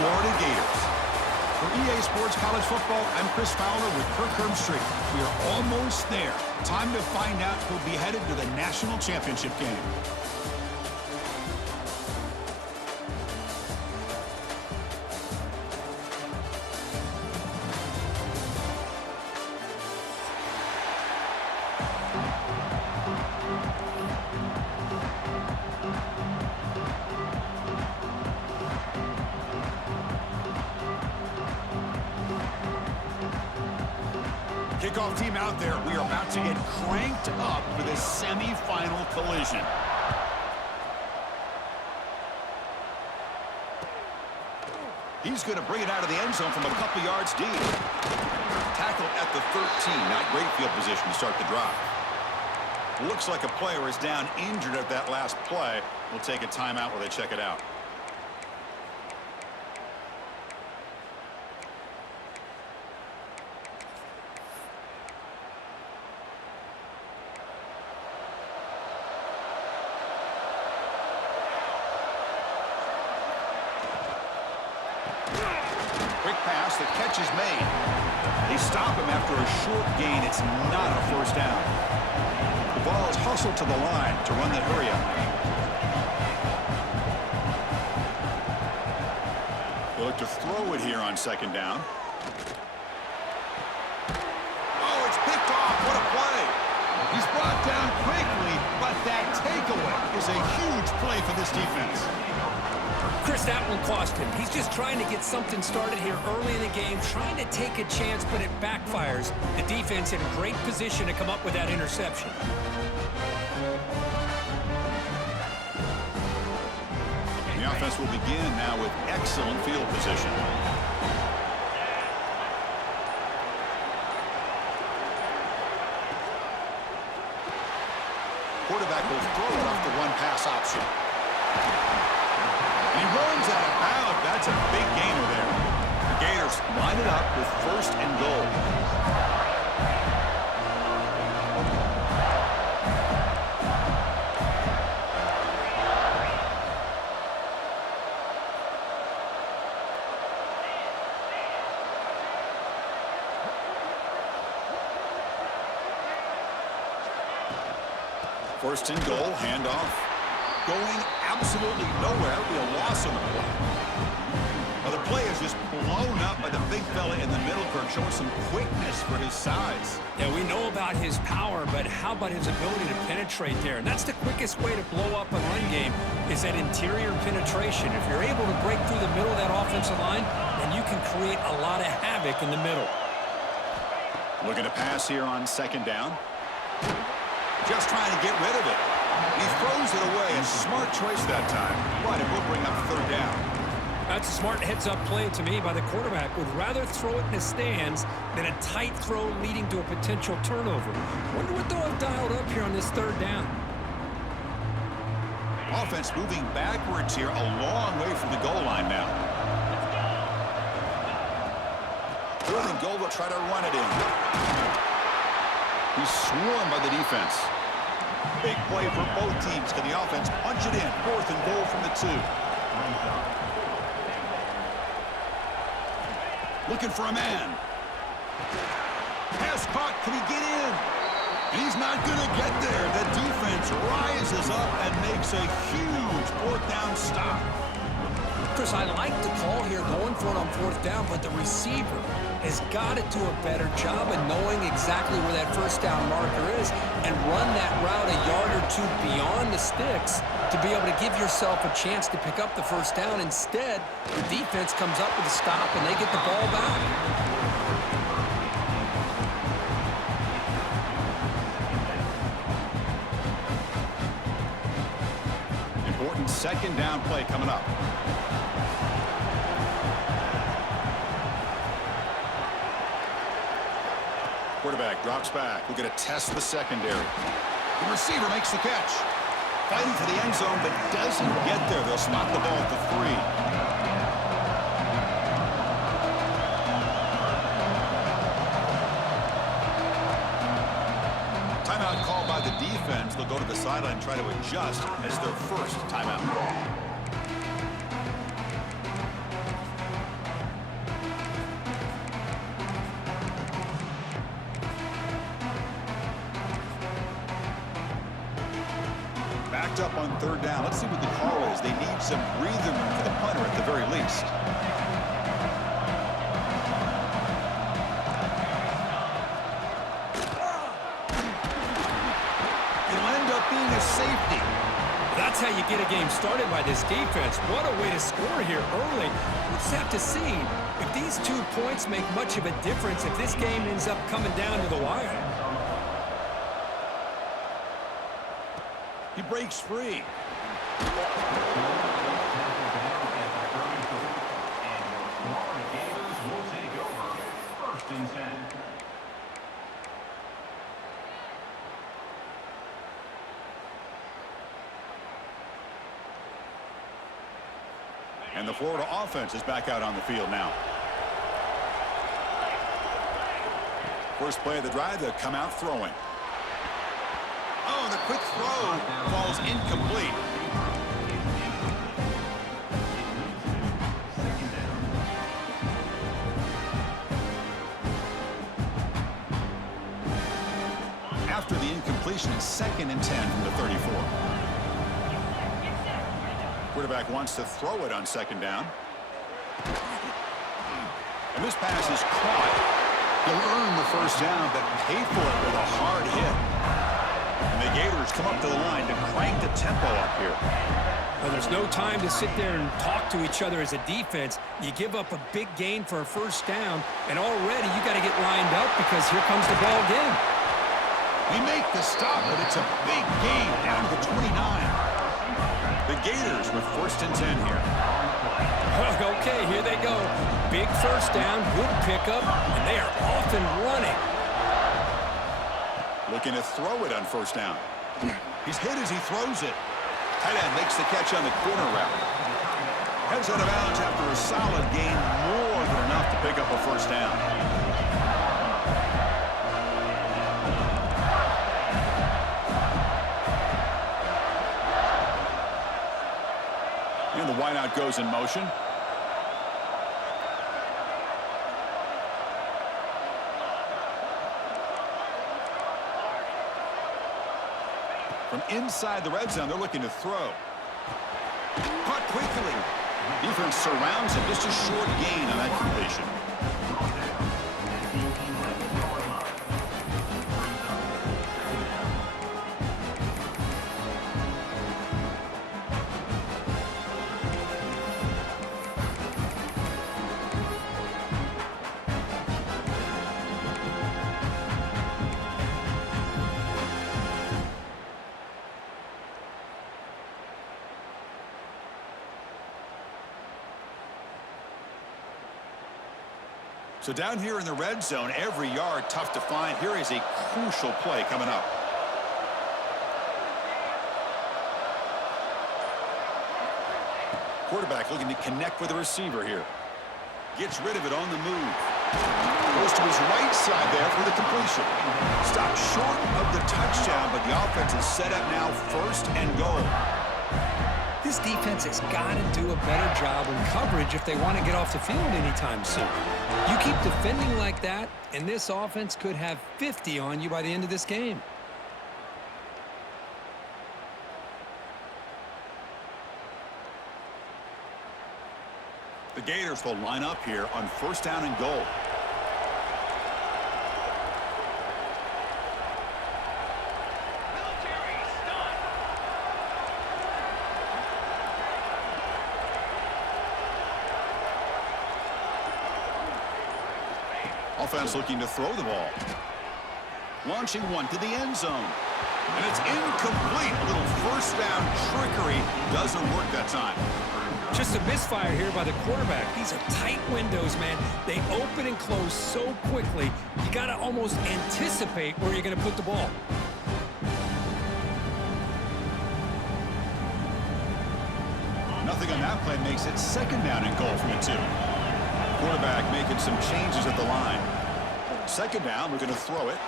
Florida Gators. For EA Sports College Football, I'm Chris Fowler with Kirk Herbstreit. We are almost there. Time to find out who'll be headed to the national championship game. Kickoff team out there. We are about to get cranked up for this semifinal collision. He's going to bring it out of the end zone from a couple yards deep. Tackle at the 13. Not great field position to start the drive. Looks like a player is down injured at that last play. We'll take a timeout while they check it out. Quick pass, the catch is made. They stop him after a short gain. It's not a first down. The ball is hustled to the line to run the hurry-up. They look to throw it here on second down. Oh, it's picked off. What a play. He's brought down quickly, but that takeaway is a huge play for this defense. Chris, that one cost him. He's just trying to get something started here early in the game, trying to take a chance, but it backfires. The defense in a great position to come up with that interception. The offense will begin now with excellent field position. Quarterback will throw it off the one-pass option. He runs out of bounds. That's a big gainer there. The Gators line it up with first and goal. First and goal, handoff. Going absolutely nowhere. That'll be a loss on the play. Well, the play is just blown up by the big fella in the middle, Kirk, showing some quickness for his size. Yeah, we know about his power, but how about his ability to penetrate there? And that's the quickest way to blow up a run game is that interior penetration. If you're able to break through the middle of that offensive line, then you can create a lot of havoc in the middle. Looking to pass here on second down. Just trying to get rid of it. He throws it away. A smart choice that time. But it will bring up third down. That's a smart heads-up play to me by the quarterback. Would rather throw it in the stands than a tight throw leading to a potential turnover. Wonder what they'll have dialed up here on this third down. Offense moving backwards here a long way from the goal line now. Third and goal, will try to run it in. He's swarmed by the defense. Big play for both teams. Can the offense punch it in? Fourth and goal from the 2. Looking for a man. Pass caught. Can he get in? And he's not going to get there. The defense rises up and makes a huge fourth down stop. Chris, I like the call here going for it on fourth down, but the receiver has got to do a better job of knowing exactly where that first down marker is and run that route a yard or two beyond the sticks to be able to give yourself a chance to pick up the first down. Instead, the defense comes up with a stop and they get the ball back. Important second down play coming up. Quarterback drops back. We're going to test the secondary. The receiver makes the catch. Fighting for the end zone, but doesn't get there. They'll spot the ball at the 3. Timeout called by the defense. They'll go to the sideline and try to adjust as their first timeout. First up on third down. Let's see what the call is. They need some breathing room for the punter at the very least. It'll end up being a safety. That's how you get a game started by this defense. What a way to score here early. We'll just have to see if these 2 points make much of a difference if this game ends up coming down to the wire. He breaks free. And the Florida offense is back out on the field now. First play of the drive, they'll come out throwing. Oh, the quick throw falls incomplete. After the incompletion, it's 2nd and 10 from the 34. Quarterback wants to throw it on 2nd down. And this pass is caught. He'll earn the first down, but pay for it with a hard hit. And the Gators come up to the line to crank the tempo up here. Well, there's no time to sit there and talk to each other as a defense. You give up a big gain for a first down, and already you got to get lined up because here comes the ball again. We make the stop, but it's a big gain down to the 29. The Gators with 1st and 10 here. Okay, here they go. Big first down, good pickup, and they are off and running. Looking to throw it on 1st down. He's hit as he throws it. Tight end makes the catch on the corner route. Heads out of bounds after a solid gain, more than enough to pick up a first down. And the wideout goes in motion. From inside the red zone, they're looking to throw. Caught quickly. Defense surrounds him. Just a short gain on that completion. So down here in the red zone, every yard tough to find. Here is a crucial play coming up. Quarterback looking to connect with the receiver here. Gets rid of it on the move. Goes to his right side there for the completion. Stopped short of the touchdown, but the offense is set up now 1st and goal. This defense has got to do a better job in coverage if they want to get off the field anytime soon. You keep defending like that, and this offense could have 50 on you by the end of this game. The Gators will line up here on 1st down and goal. Offense looking to throw the ball. Launching one to the end zone. And it's incomplete. A little first down trickery doesn't work that time. Just a misfire here by the quarterback. These are tight windows, man. They open and close so quickly, you got to almost anticipate where you're going to put the ball. Nothing on that play makes it 2nd down and goal from the 2. Quarterback making some changes at the line. 2nd down, we're going to throw it.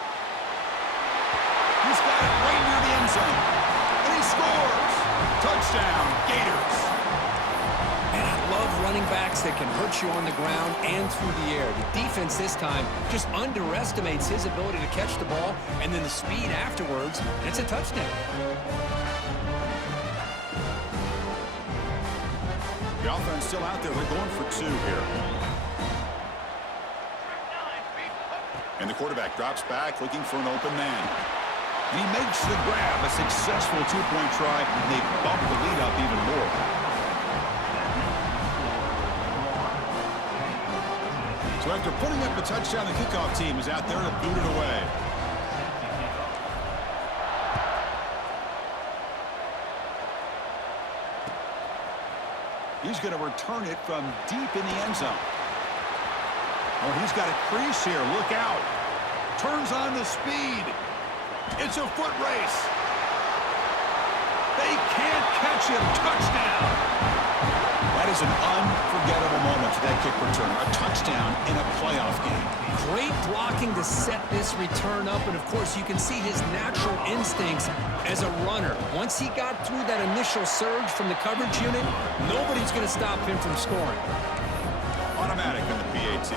He's got it right near the end zone. And he scores! Touchdown, Gators. And I love running backs that can hurt you on the ground and through the air. The defense this time just underestimates his ability to catch the ball and then the speed afterwards, and it's a touchdown. The offense still out there. They're going for two here. And the quarterback drops back looking for an open man. And he makes the grab. A successful two-point try. And they bump the lead up even more. So after putting up a touchdown, the kickoff team is out there to boot it away. He's going to return it from deep in the end zone. Oh, he's got a crease here. Look out. Turns on the speed. It's a foot race. They can't catch him. Touchdown. That is an unforgettable moment for that kick return. A touchdown in a playoff game. Great blocking to set this return up, and of course you can see his natural instincts as a runner. Once he got through that initial surge from the coverage unit, nobody's going to stop him from scoring. Automatic in the PAT.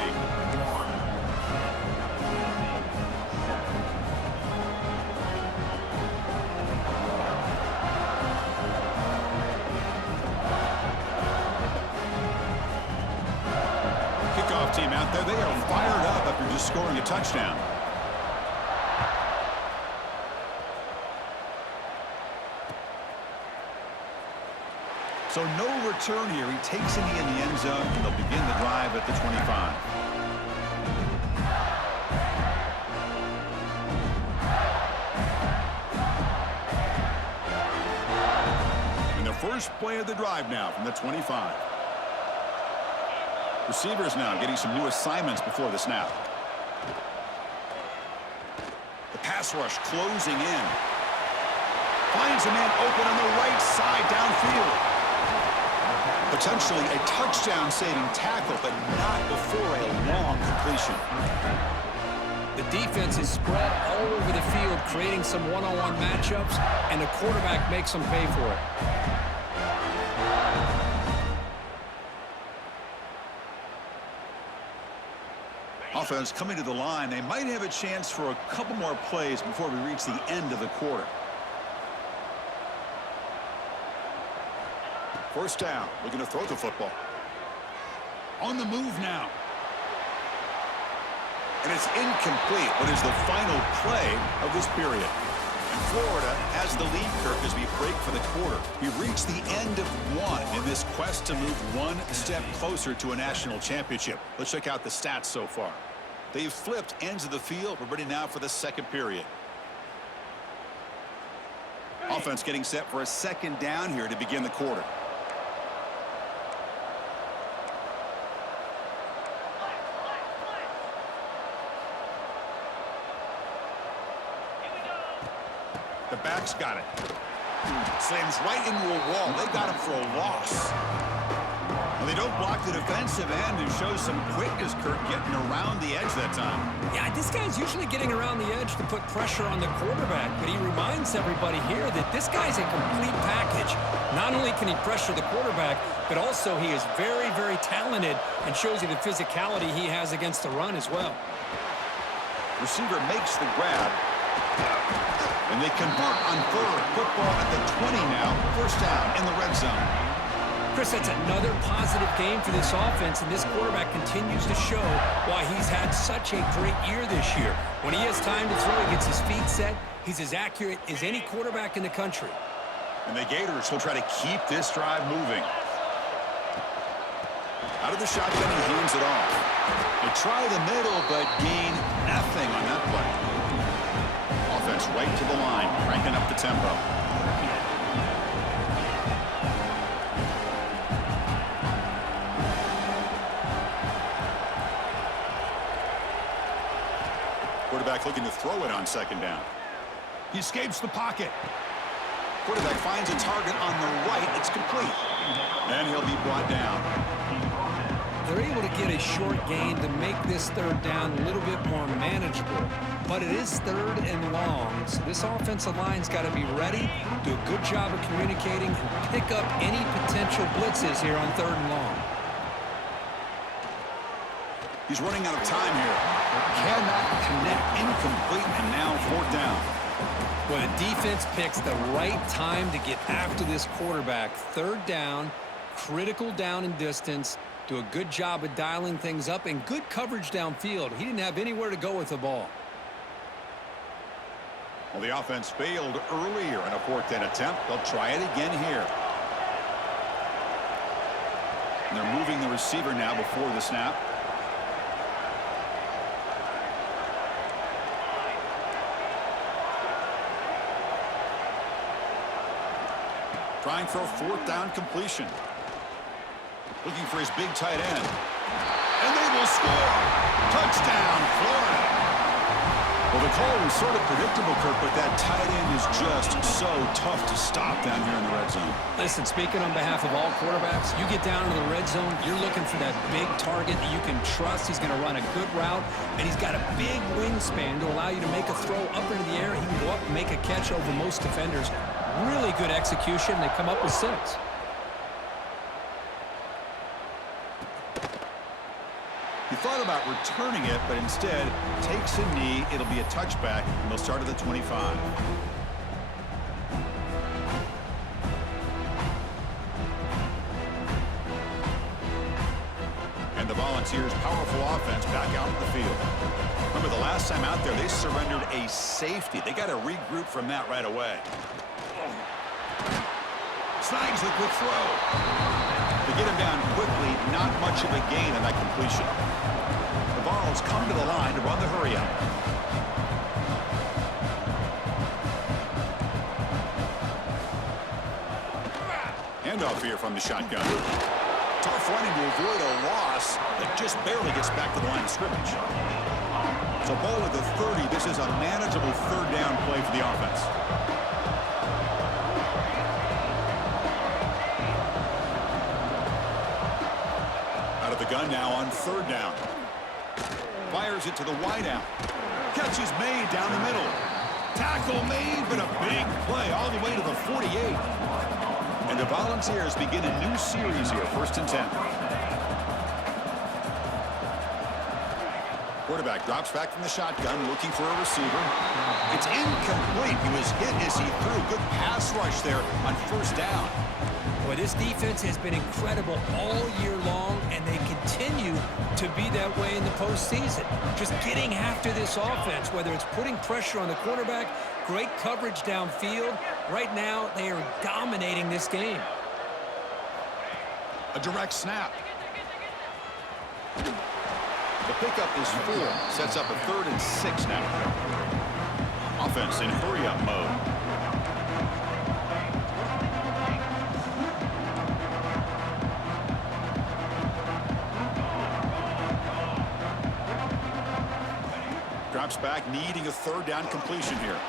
Team out there, they are fired up after just scoring a touchdown. So no return here. He takes it in the end zone, and they'll begin the drive at the 25. And the first play of the drive now from the 25. Receivers now getting some new assignments before the snap. The pass rush closing in. Finds a man open on the right side downfield. Potentially a touchdown-saving tackle, but not before a long completion. The defense is spread all over the field, creating some one-on-one matchups, and the quarterback makes them pay for it. Offense coming to the line. They might have a chance for a couple more plays before we reach the end of the quarter. First down. Looking to throw the football. On the move now. And it's incomplete. What is the final play of this period? And Florida has the lead, Kirk, as we break for the quarter. We've reached the end of one in this quest to move one step closer to a national championship. Let's check out the stats so far. They've flipped ends of the field. We're ready now for the second period. Offense getting set for a second down here to begin the quarter. The back's got it. Slams right into a wall. They got him for a loss. Well, they don't block the defensive end and show some quickness, Kirk, getting around the edge that time. Yeah, this guy's usually getting around the edge to put pressure on the quarterback, but he reminds everybody here that this guy's a complete package. Not only can he pressure the quarterback, but also he is very, very talented and shows you the physicality he has against the run as well. Receiver makes the grab. And they convert on third. Football at the 20 now. First down in the red zone. Chris, that's another positive game for this offense, and this quarterback continues to show why he's had such a great year this year. When he has time to throw, he gets his feet set. He's as accurate as any quarterback in the country. And the Gators will try to keep this drive moving. Out of the shotgun, he hands it off. They try the middle, but gain nothing on that play. Offense right to the line, cranking up the tempo. Quarterback looking to throw it on second down. He escapes the pocket. Quarterback finds a target on the right. It's complete. And he'll be brought down. They're able to get a short gain to make this third down a little bit more manageable. But it is third and long, so this offensive line's got to be ready, do a good job of communicating, and pick up any potential blitzes here on third and long. He's running out of time here. Cannot connect. Incomplete, and now fourth down. Well, the defense picks the right time to get after this quarterback. Third down, Critical down and distance. Do a good job of dialing things up and good coverage downfield. He didn't have anywhere to go with the ball. Well, the offense failed earlier in a 4th down attempt. They'll try it again here. And they're moving the receiver now before the snap. Trying for a 4th down completion. Looking for his big tight end. And they will score. Touchdown, Florida. Well, the call was sort of predictable, Kirk, but that tight end is just so tough to stop down here in the red zone. Listen, speaking on behalf of all quarterbacks, you get down into the red zone, you're looking for that big target that you can trust. He's going to run a good route, and he's got a big wingspan to allow you to make a throw up into the air. He can go up and make a catch over most defenders. Really good execution. They come up with 6. He thought about returning it, but instead takes a knee. It'll be a touchback, and they'll start at the 25. And the Volunteers' powerful offense back out in the field. Remember, the last time out there, they surrendered a safety. They got to regroup from that right away. Snags the quick throw. To get him down quickly, not much of a gain on that completion. The Vols come to the line to run the hurry up. Handoff here from the shotgun. Tough running to avoid a loss that just barely gets back to the line of scrimmage. So ball with the 30. This is a manageable 3rd down play for the offense. The gun now on 3rd down. Fires it to the wideout. Catch is made down the middle. Tackle made, but a big play all the way to the 48. And the Volunteers begin a new series here, 1st and 10. Quarterback drops back from the shotgun, looking for a receiver. It's incomplete. He was hit as he threw a good pass rush there on 1st down. Boy, this defense has been incredible all year long, and they continue to be that way in the postseason. Just getting after this offense, whether it's putting pressure on the quarterback, great coverage downfield. Right now, they are dominating this game. A direct snap. The pickup is 4. Sets up a 3rd and 6 now. Offense in hurry-up mode. Drops back, needing a 3rd down completion here.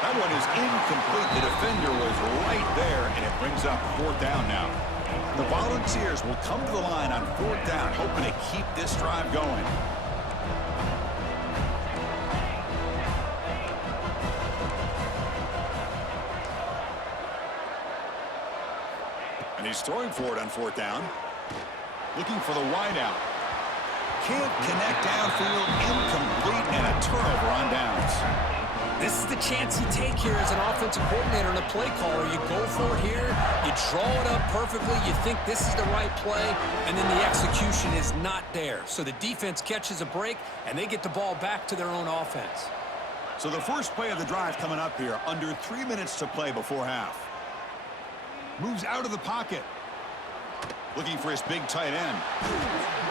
That one is incomplete. The defender was right there, and it brings up 4th down now. The Volunteers will come to the line on 4th down, hoping to keep this drive going. And he's throwing for it on 4th down. Looking for the wideout. Can't connect downfield, incomplete, and a turnover on downs. This is the chance you take here as an offensive coordinator and a play caller. You go for it here, you draw it up perfectly, you think this is the right play, and then the execution is not there. So the defense catches a break, and they get the ball back to their own offense. So the first play of the drive coming up here, under 3 minutes to play before half. Moves out of the pocket. Looking for his big tight end.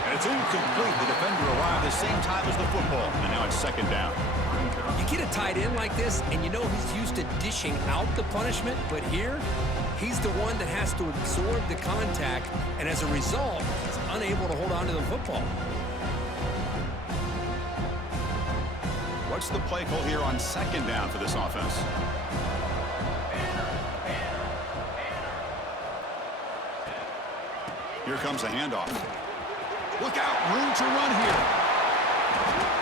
And it's incomplete. The defender arrived the same time as the football. And now it's 2nd down. You get a tight end like this, and you know he's used to dishing out the punishment, but here, he's the one that has to absorb the contact, and as a result, he's unable to hold on to the football. What's the play call here on 2nd down for this offense? Here comes a handoff. Look out, room to run here.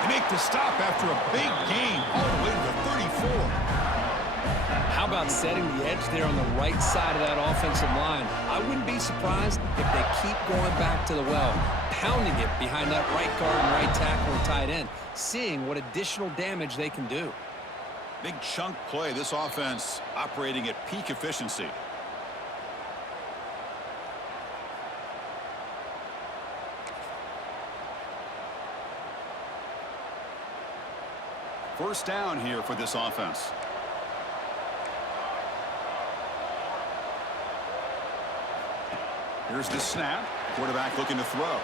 They make the stop after a big gain all the way to the 34. How about setting the edge there on the right side of that offensive line? I wouldn't be surprised if they keep going back to the well, pounding it behind that right guard and right tackle and tight end, seeing what additional damage they can do. Big chunk play. This offense operating at peak efficiency. First down here for this offense. Here's the snap. Quarterback looking to throw.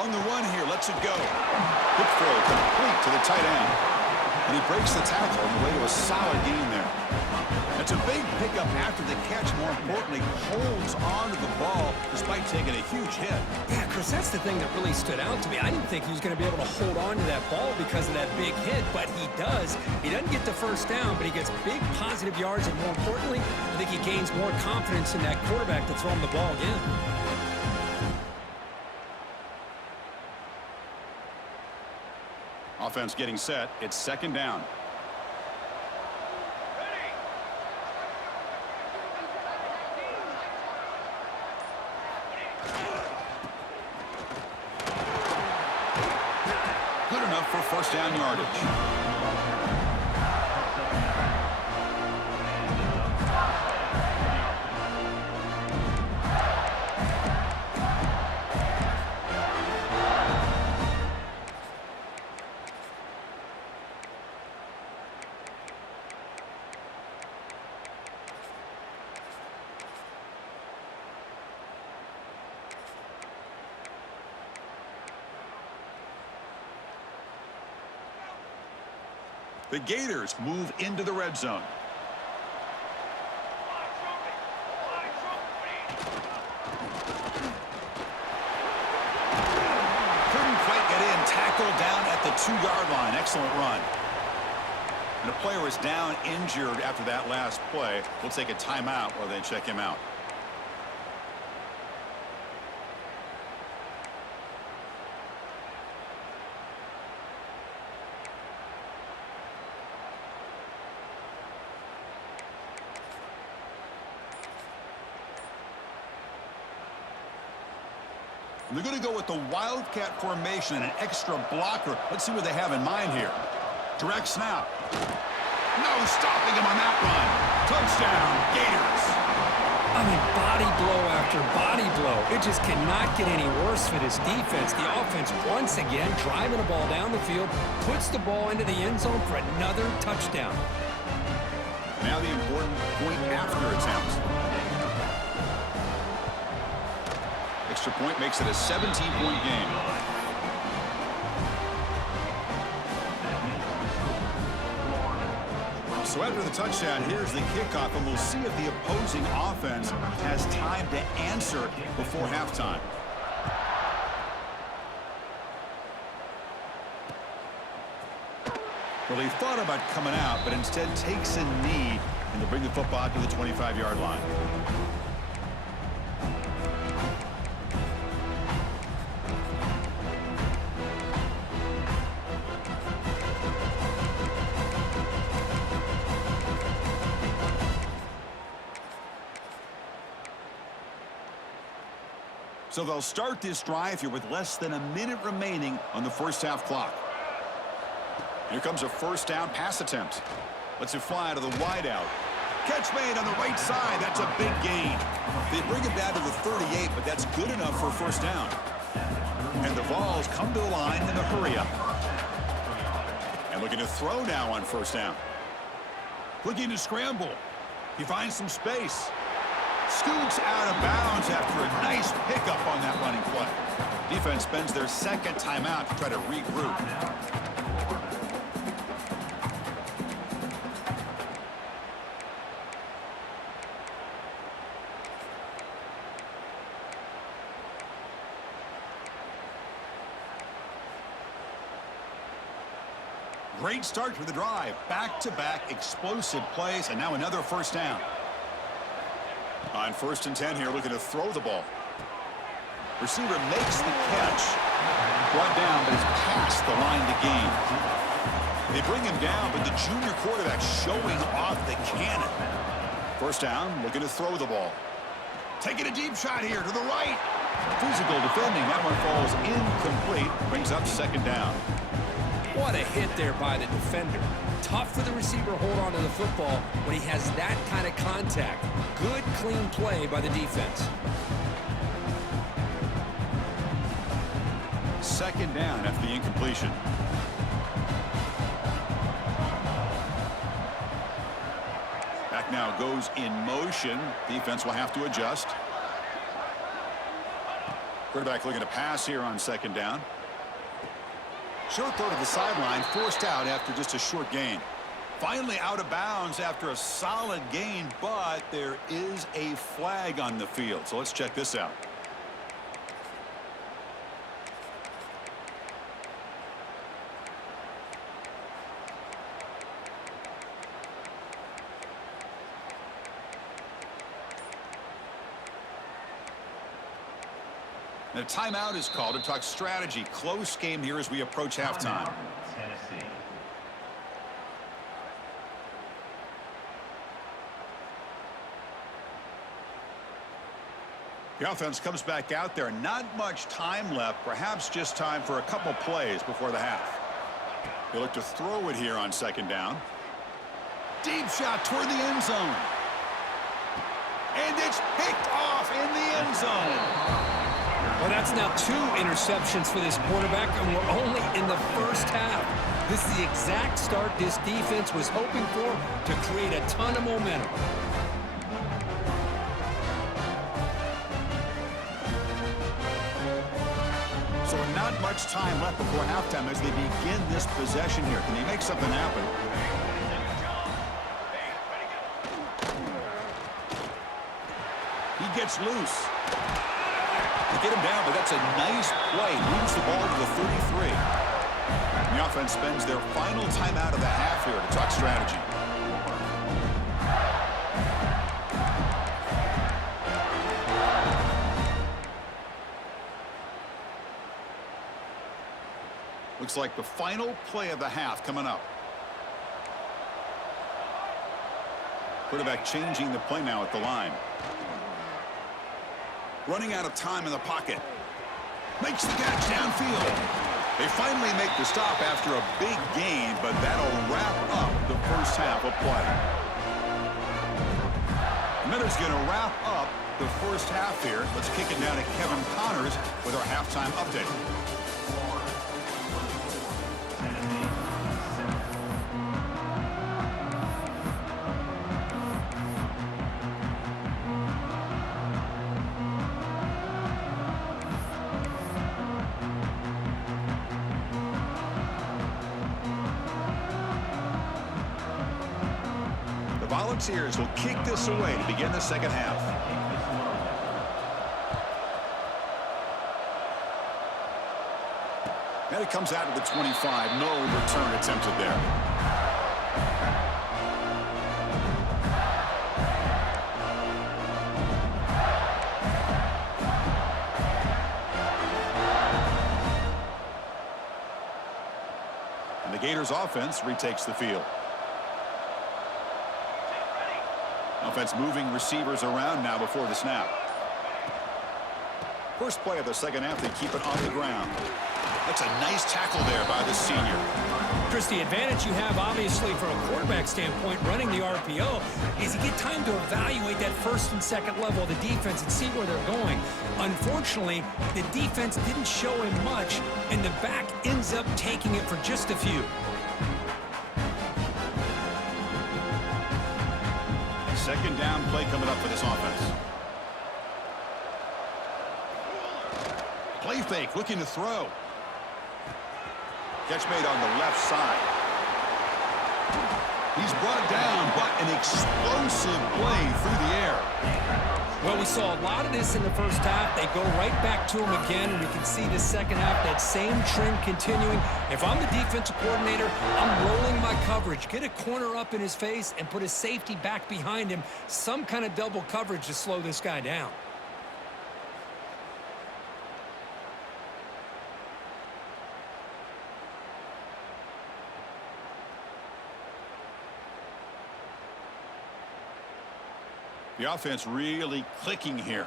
On the run here, lets it go. Quick throw, complete to the tight end. And he breaks the tackle on the way to a solid gain there. It's a big pickup after the catch. More importantly, holds on to the ball despite taking a huge hit. Yeah, Chris, that's the thing that really stood out to me. I didn't think he was going to be able to hold on to that ball because of that big hit, but he does. He doesn't get the first down, but he gets big positive yards, and more importantly, I think he gains more confidence in that quarterback to throw him the ball again. Offense getting set. It's second down. Good enough for first down yardage. The Gators move into the red zone. Couldn't quite get in. Tackled down at the 2-yard line. Excellent run. And a player is down injured after that last play. We'll take a timeout while they check him out. They're going to go with the Wildcat formation and an extra blocker. Let's see what they have in mind here. Direct snap. No stopping him on that run. Touchdown, Gators. I mean, body blow after body blow. It just cannot get any worse for this defense. The offense, once again, driving the ball down the field, puts the ball into the end zone for another touchdown. Now the important point after attempt. Extra point makes it a 17-point game. So after the touchdown, here's the kickoff, and we'll see if the opposing offense has time to answer before halftime. Well, he thought about coming out, but instead takes a knee, and they'll bring the football to the 25-yard line. So they'll start this drive here with less than a minute remaining on the first half clock. Here comes a first down pass attempt. Lets it fly to the wideout. Catch made on the right side. That's a big gain. They bring it down to the 38, but that's good enough for a first down. And the Vols come to the line in the hurry-up. And looking to throw now on first down. Looking to scramble. He finds some space. Scoots out of bounds after a nice pickup on that running play. Defense spends their second timeout to try to regroup. Great start to the drive. Back-to-back explosive plays, and now another first down. On 1st and 10 here, looking to throw the ball. Receiver makes the catch. Brought down, but is past the line to gain. They bring him down, but the junior quarterback showing off the cannon. First down, looking to throw the ball. Taking a deep shot here to the right. Physical defending. That one falls incomplete. Brings up second down. What a hit there by the defender. Tough for the receiver to hold on to the football when he has that kind of contact. Good, clean play by the defense. Second down after the incompletion. now goes in motion. Defense will have to adjust. Quarterback looking to pass here on second down. Short throw to the sideline, forced out after just a short gain. Finally out of bounds after a solid gain, but there is a flag on the field. So let's check this out. And a timeout is called to talk strategy. Close game here as we approach halftime. Tennessee. The offense comes back out there. Not much time left. Perhaps just time for a couple plays before the half. They look to throw it here on second down. Deep shot toward the end zone. And it's picked off in the end zone. Well, that's now 2 interceptions for this quarterback, and we're only in the first half. This is the exact start this defense was hoping for to create a ton of momentum. So not much time left before halftime as they begin this possession here. Can they make something happen? He gets loose. They get him down, but that's a nice play. Moves the ball to the 33. The offense spends their final timeout of the half here to talk strategy. Looks like the final play of the half coming up. Quarterback changing the play now at the line. Running out of time in the pocket. Makes the catch downfield. They finally make the stop after a big gain, but that'll wrap up the first half of play. And that is going to wrap up the first half here. Let's kick it down to Kevin Connors with our halftime update. Volunteers will kick this away to begin the second half. And it comes out of the 25. No return attempted there. And the Gators offense retakes the field. Offense moving receivers around now before the snap. First play of the second half, they keep it on the ground. That's a nice tackle there by the senior. Chris, the advantage you have, obviously, from a quarterback standpoint, running the RPO, is you get time to evaluate that first and second level of the defense and see where they're going. Unfortunately, the defense didn't show him much, and the back ends up taking it for just a few. Second down play coming up for this offense. Play fake, looking to throw. Catch made on the left side. He's brought down, but an explosive play through the air. Well, we saw a lot of this in the first half. They go right back to him again, and we can see the second half, that same trend continuing. If I'm the defensive coordinator, I'm rolling my coverage. Get a corner up in his face and put a safety back behind him. Some kind of double coverage to slow this guy down. The offense really clicking here.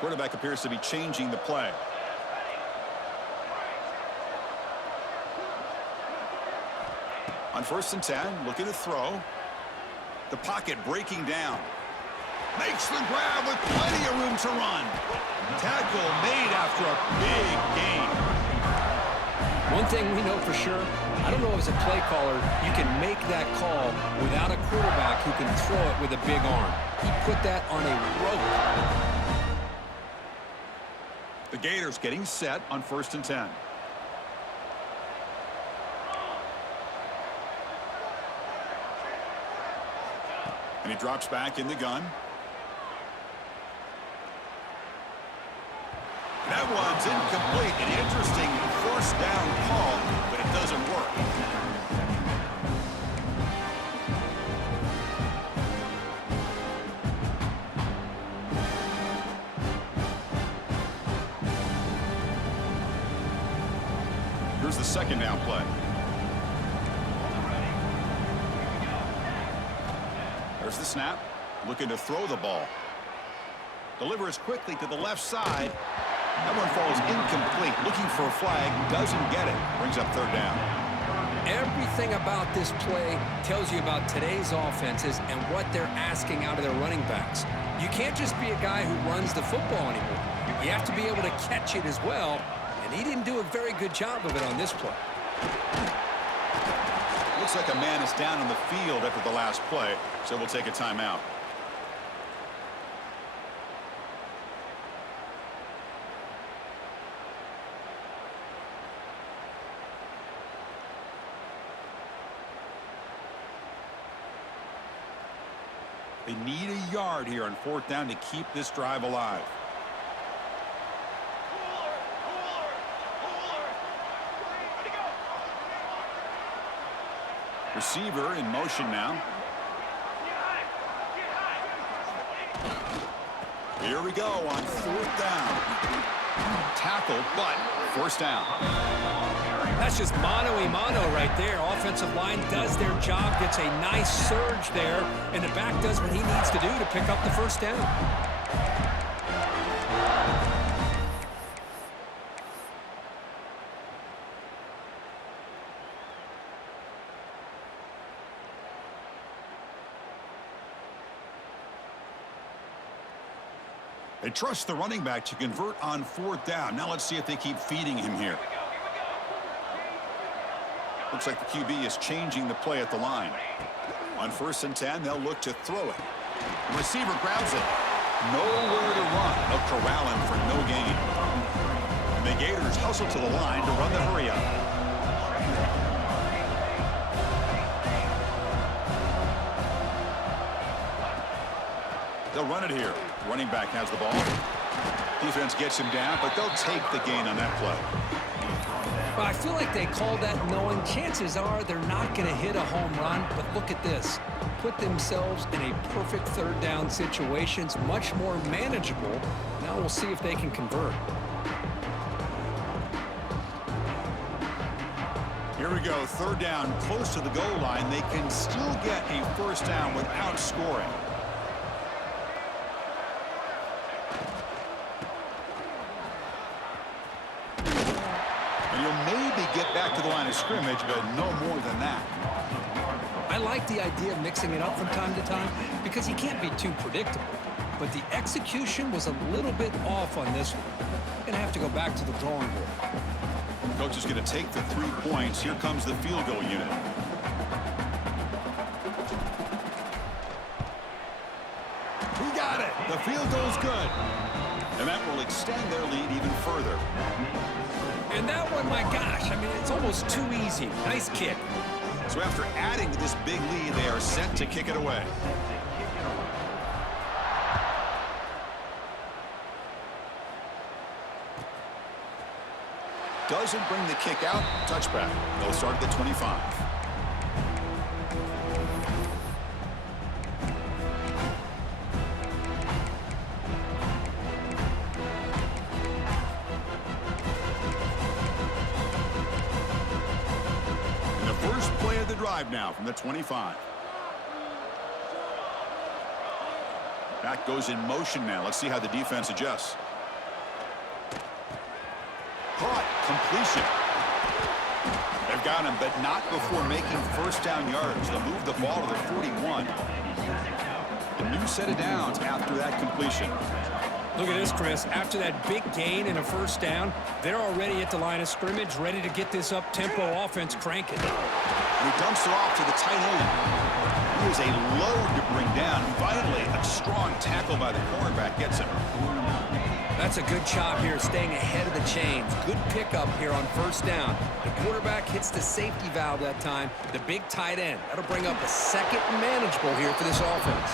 Quarterback appears to be changing the play. On 1st and 10, looking to throw. The pocket breaking down. Makes the grab with plenty of room to run. Tackle made after a big gain. One thing we know for sure, I don't know as a play caller, you can make that call without a quarterback who can throw it with a big arm. He put that on a rope. The Gators getting set on 1st and 10. And he drops back in the gun. That one's incomplete. An interesting 1st down call, but it doesn't work. Here's the 2nd down play. There's the snap. Looking to throw the ball. Delivers quickly to the left side. That one falls incomplete. Looking for a flag. Doesn't get it. Brings up 3rd down. Everything about this play tells you about today's offenses and what they're asking out of their running backs. You can't just be a guy who runs the football anymore. You have to be able to catch it as well, and he didn't do a very good job of it on this play. Looks like a man is down on the field after the last play, so we'll take a timeout. They need a yard here on 4th down to keep this drive alive. Receiver in motion now. Here we go on 4th down. Tackle, but 1st down. That's just mano-a-mano right there. Offensive line does their job, gets a nice surge there, and the back does what he needs to do to pick up the 1st down. They trust the running back to convert on 4th down. Now let's see if they keep feeding him here. Looks like the QB is changing the play at the line. On 1st and 10, they'll look to throw it. The receiver grabs it. Nowhere to run. They'll corral him for no gain. And the Gators hustle to the line to run the hurry up. They'll run it here. Running back has the ball. Defense gets him down, but they'll take the gain on that play. Well, I feel like they called that knowing chances are they're not going to hit a home run, but look at this. Put themselves in a perfect 3rd down situation. It's much more manageable. Now we'll see if they can convert. Here we go. 3rd down, close to the goal line. They can still get a 1st down without scoring. Get back to the line of scrimmage, but no more than that. I like the idea of mixing it up from time to time because he can't be too predictable. But the execution was a little bit off on this one. Going to have to go back to the drawing board. Coach is going to take the 3 points. Here comes the field goal unit. We got it. The field goal's good. And that will extend their lead even further. And that one, my gosh, I mean, it's almost too easy. Nice kick. So after adding to this big lead, they are set to kick it away. Doesn't bring the kick out. Touchback. They'll start at the 25. Drive now from the 25. Back goes in motion now. Let's see how the defense adjusts. Caught. Completion. They've got him, but not before making 1st down yards. They'll move the ball to the 41. A new set of downs after that completion. Look at this, Chris. After that big gain and a first down, they're already at the line of scrimmage, ready to get this up-tempo offense cranking. And he dumps it off to the tight end. He is a load to bring down. Finally, a strong tackle by the cornerback gets him. That's a good job here, staying ahead of the chains. Good pickup here on first down. The quarterback hits the safety valve that time. The big tight end. That'll bring up a second manageable here for this offense.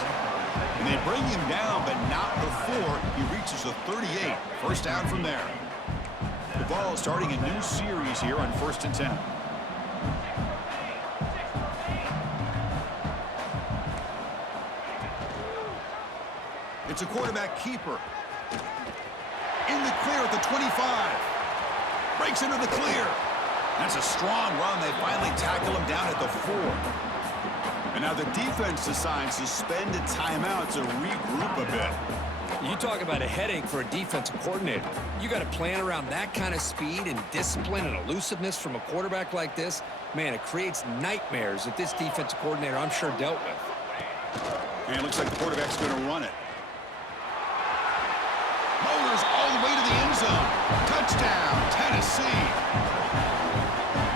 And they bring him down, but not before he reaches the 38. First down from there. The ball starting a new series here on 1st and 10. It's a quarterback keeper. In the clear at the 25. Breaks into the clear. That's a strong run. They finally tackle him down at the 4. And now the defense decides to spend a timeout to regroup a bit. You talk about a headache for a defensive coordinator. You got to plan around that kind of speed and discipline and elusiveness from a quarterback like this. Man, it creates nightmares that this defensive coordinator, I'm sure, dealt with. And it looks like the quarterback's going to run it. Motors all the way to the end zone. Touchdown, Tennessee.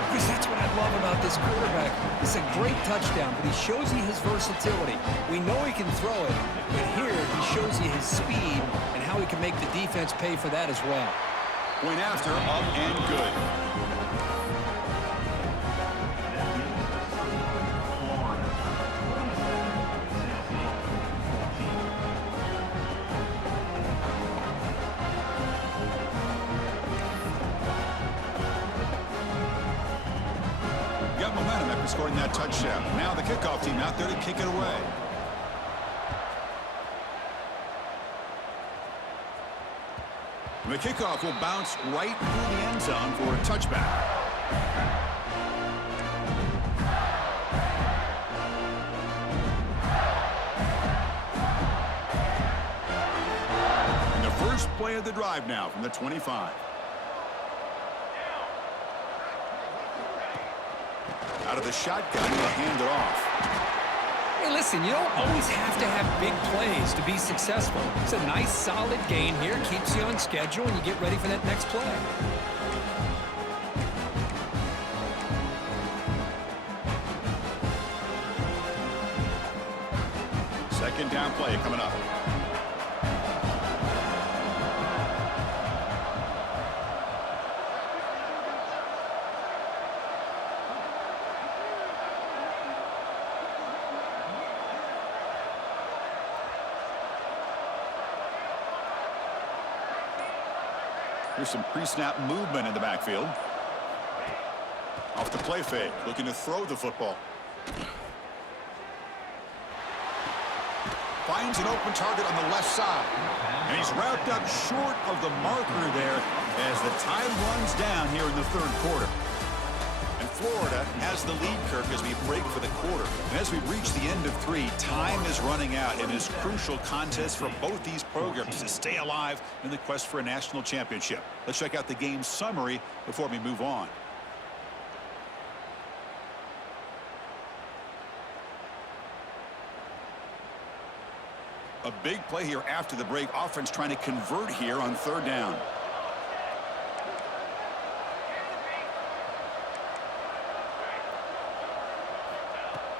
Because that's what I love about this quarterback. It's a great touchdown, but he shows you his versatility. We know he can throw it, but here he shows you his speed and how he can make the defense pay for that as well. Point after, up and good. Scoring that touchdown. Now the kickoff team out there to kick it away. And the kickoff will bounce right through the end zone for a touchback. And the first play of the drive now from the 25. Out of the shotgun, he'll hand it off. Hey, listen, you don't always have to have big plays to be successful. It's a nice, solid gain here. Keeps you on schedule, and you get ready for that next play. Second down play coming up. Here's some pre-snap movement in the backfield. Off the play fake, looking to throw the football. Finds an open target on the left side. And he's wrapped up short of the marker there as the time runs down here in the third quarter. And Florida has the lead, Kirk, as we break for the quarter. And as we reach the end of 3, time is running out in this crucial contest for both these programs to stay alive in the quest for a national championship. Let's check out the game summary before we move on. A big play here after the break. Offense trying to convert here on third down.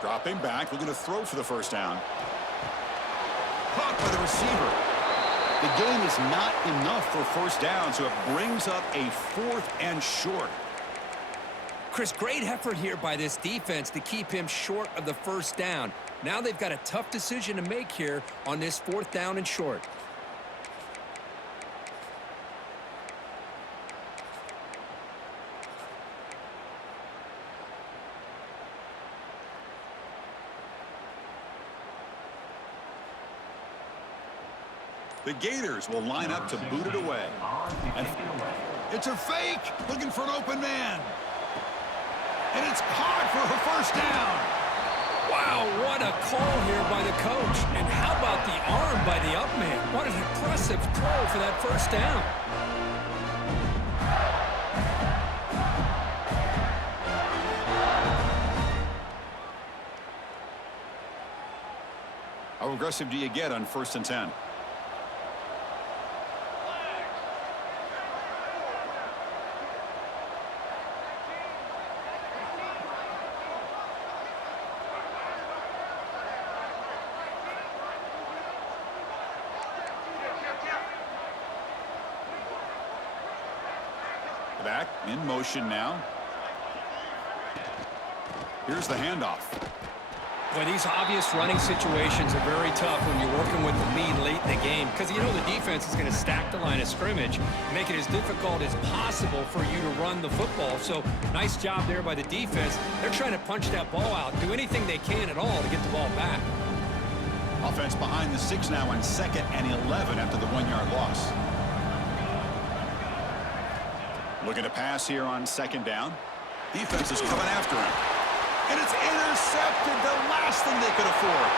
Dropping back, looking to throw for the first down. Caught by the receiver. The gain is not enough for first down, so it brings up a 4th and short. Chris, great effort here by this defense to keep him short of the first down. Now they've got a tough decision to make here on this 4th down and short. The Gators will line up to boot it away. And it's a fake, looking for an open man. And it's caught for a first down. Wow, what a call here by the coach. And how about the arm by the up man? What an impressive throw for that first down. How aggressive do you get on 1st and 10? back in motion now. Here's the handoff. Boy, these obvious running situations are very tough when you're working with the lead late in the game because you know the defense is going to stack the line of scrimmage, make it as difficult as possible for you to run the football. So nice job there by the defense. They're trying to punch that ball out, do anything they can at all to get the ball back. Offense behind the 6 now on 2nd and 11 after the 1-yard loss. Looking to pass here on 2nd down. Defense is coming after him. And it's intercepted, the last thing they could afford.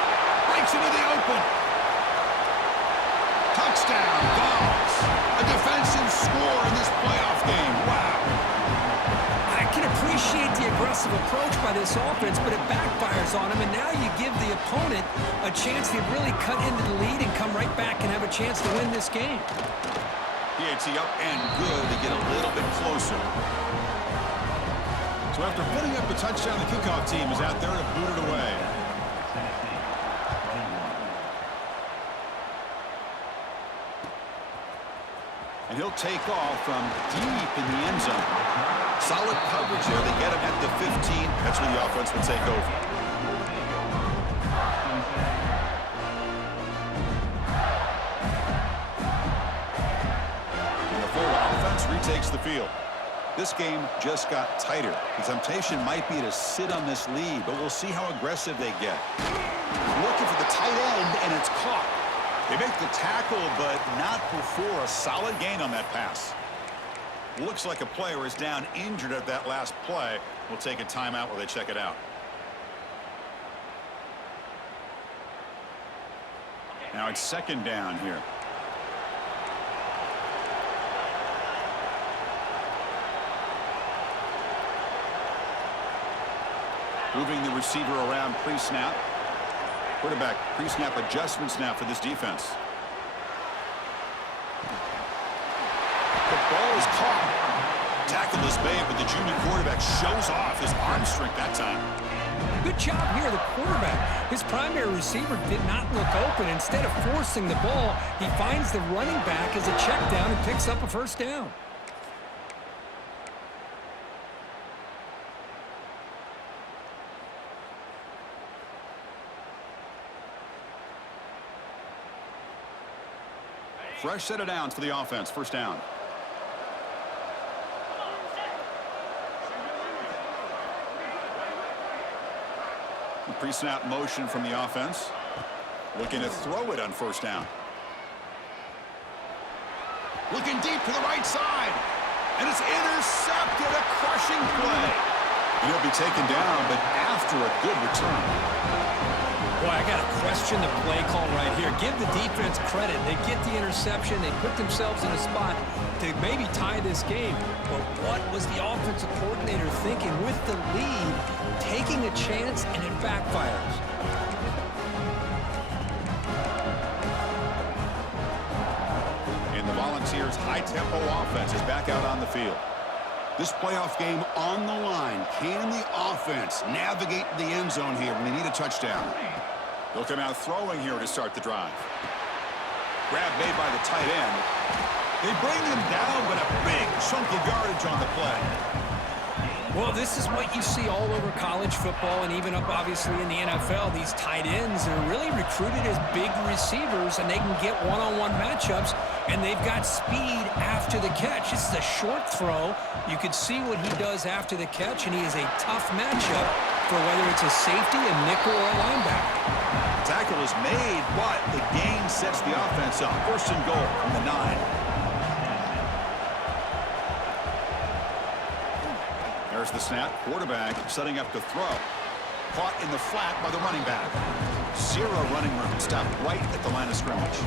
Breaks into the open. Touchdown, Vols. A defensive score in this playoff game. Wow. I can appreciate the aggressive approach by this offense, but it backfires on them, and now you give the opponent a chance to really cut into the lead and come right back and have a chance to win this game. PAT up and good to get a little bit closer. So after putting up the touchdown, the kickoff team is out there to boot it away. And he'll take off from deep in the end zone. Solid coverage there. They get him at the 15. That's where the offense will take over. And the full offense retakes the field. This game just got tighter. The temptation might be to sit on this lead, but we'll see how aggressive they get. Looking for the tight end, and it's caught. They make the tackle, but not before a solid gain on that pass. Looks like a player is down injured at that last play. We'll take a timeout while they check it out. Now it's 2nd down here. Moving the receiver around pre-snap. Quarterback pre-snap adjustments now for this defense. The ball is caught. Tackle is made, but the junior quarterback shows off his arm strength that time. Good job here, the quarterback. His primary receiver did not look open. Instead of forcing the ball, he finds the running back as a check down and picks up a 1st down. Fresh set of downs for the offense. 1st down. The pre-snap motion from the offense. Looking to throw it on 1st down. Looking deep to the right side. And it's intercepted. A crushing play. And he'll be taken down, but after a good return. Boy, I got to question the play call right here. Give the defense credit. They get the interception. They put themselves in a spot to maybe tie this game. But what was the offensive coordinator thinking with the lead, taking a chance, and it backfires? And the Volunteers' high-tempo offense is back out on the field. This playoff game on the line. Can the offense navigate the end zone here when they need a touchdown? They'll come out throwing here to start the drive. Grab made by the tight end. They bring him down, but a big chunk of yardage on the play. Well, this is what you see all over college football and even up, obviously, in the NFL. These tight ends are really recruited as big receivers, and they can get one-on-one matchups, and they've got speed after the catch. This is a short throw. You can see what he does after the catch, and he is a tough matchup for whether it's a safety, a nickel, or a linebacker. Tackle is made, but the gain sets the offense up. 1st and goal from the 9. There's the snap. Quarterback setting up to throw. Caught in the flat by the running back. 0 running room. Stopped right at the line of scrimmage.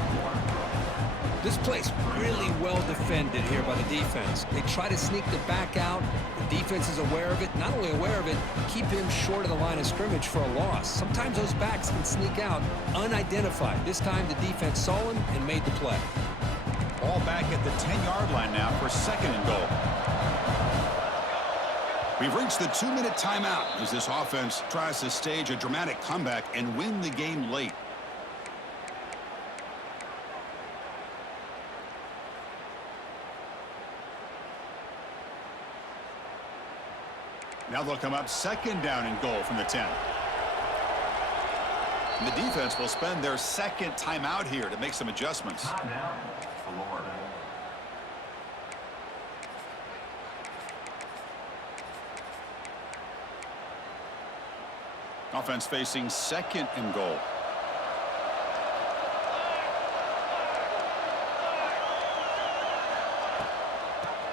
This play's really well defended here by the defense. They try to sneak the back out. The defense is aware of it. Not only aware of it, keep him short of the line of scrimmage for a loss. Sometimes those backs can sneak out unidentified. This time the defense saw him and made the play. Ball back at the 10-yard line now for 2nd and goal. We've reached the 2-minute timeout as this offense tries to stage a dramatic comeback and win the game late. Now they'll come up second down and goal from the 10. And the defense will spend their second timeout here to make some adjustments. Offense facing second and goal.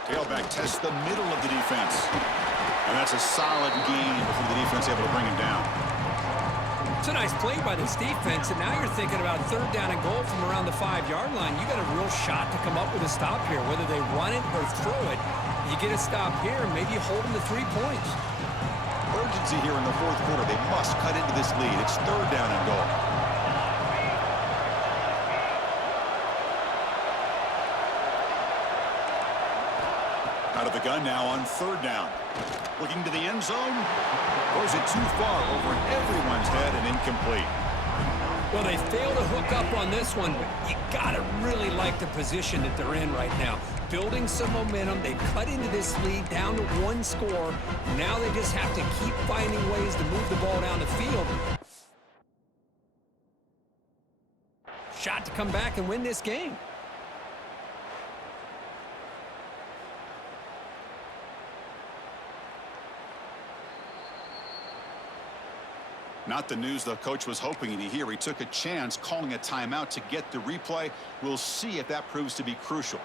Tailback tests the middle of the defense. And that's a solid gain before the defense able to bring him down. It's a nice play by this defense, and now you're thinking about third down and goal from around the 5-yard line. You got a real shot to come up with a stop here, whether they run it or throw it. You get a stop here, and maybe you hold them to 3 points. Urgency here in the fourth quarter. They must cut into this lead. It's third down and goal. Out of the gun now on third down. Looking to the end zone. Throws it too far over everyone's head and incomplete. Well, they fail to hook up on this one, but you got to really like the position that they're in right now. Building some momentum. They cut into this lead down to 1 score. Now they just have to keep finding ways to move the ball down the field. Shot to come back and win this game. Not the news the coach was hoping to hear. He took a chance calling a timeout to get the replay. We'll see if that proves to be crucial.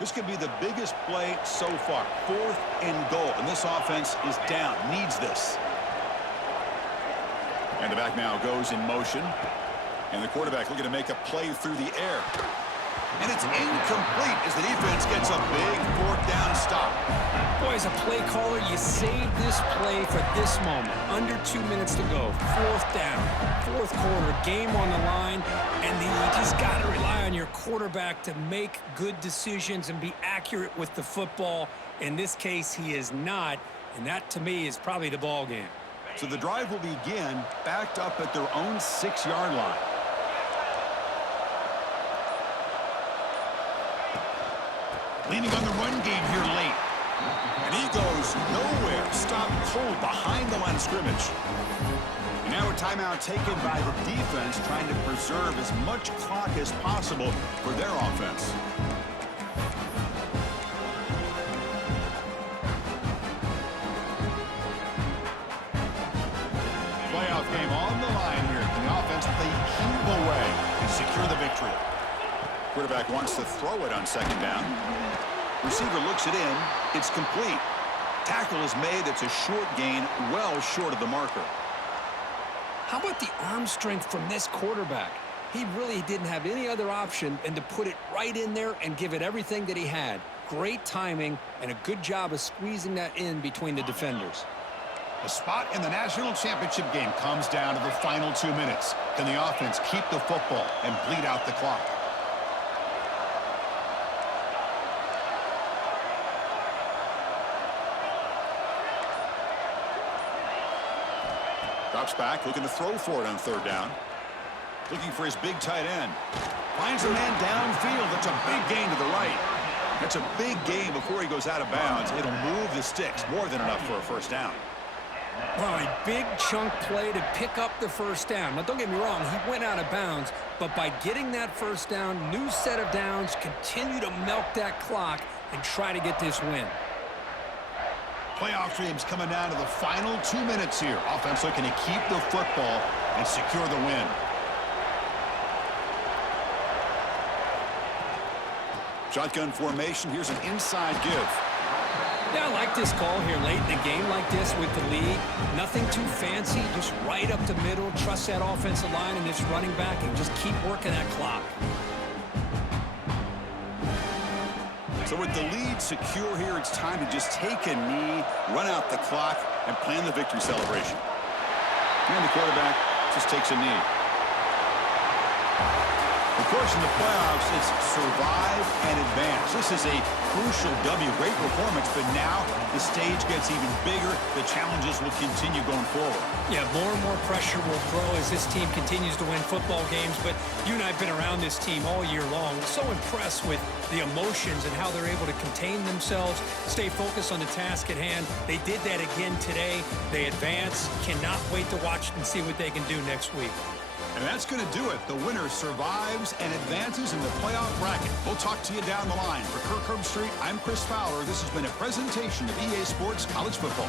This could be the biggest play so far. 4th and goal. And this offense is down. Needs this. And the back now goes in motion. And the quarterback looking to make a play through the air. And it's incomplete as the defense gets a big 4th down stop. Boy, as a play caller, you save this play for this moment. Under 2 minutes to go. 4th down. 4th quarter. Game on the line. And you just got to rely on your quarterback to make good decisions and be accurate with the football. In this case, he is not. And that, to me, is probably the ball game. So the drive will begin backed up at their own 6-yard line. Leaning on the run game here late. And he goes nowhere. Stopped cold behind the line of scrimmage. And now a timeout taken by the defense, trying to preserve as much clock as possible for their offense. Playoff game on the line here. Can the offense play keep away and secure the victory? Quarterback wants to throw it on second down. Receiver looks it in. It's complete. Tackle is made. It's a short gain, well short of the marker. How about the arm strength from this quarterback? He really didn't have any other option than to put it right in there and give it everything that he had. Great timing and a good job of squeezing that in between the defenders. A spot in the national championship game comes down to the final 2 minutes. Can the offense keep the football and bleed out the clock? Drops back, looking to throw for it on third down. Looking for his big tight end. Finds a man downfield. That's a big gain to the right. That's a big gain before he goes out of bounds. It'll move the sticks. More than enough for a first down. Well, a big chunk play to pick up the first down. Now, don't get me wrong, he went out of bounds, but by getting that first down, new set of downs, continue to milk that clock and try to get this win. Playoff dreams coming down to the final 2 minutes here. Offense looking to keep the football and secure the win. Shotgun formation. Here's an inside give. Yeah, I like this call here late in the game like this with the lead. Nothing too fancy, just right up the middle. Trust that offensive line and this running back and just keep working that clock. So with the lead secure here, it's time to just take a knee, run out the clock, and plan the victory celebration. And the quarterback just takes a knee. Of course, in the playoffs, it's survive and advance. This is a crucial W. Great performance, but now the stage gets even bigger. The challenges will continue going forward. Yeah, more and more pressure will grow as this team continues to win football games, but you and I have been around this team all year long. We're so impressed with the emotions and how they're able to contain themselves, stay focused on the task at hand. They did that again today. They advance. Cannot wait to watch and see what they can do next week. And that's going to do it. The winner survives and advances in the playoff bracket. We'll talk to you down the line. For Kirk Herbstreit, I'm Chris Fowler. This has been a presentation of EA Sports College Football.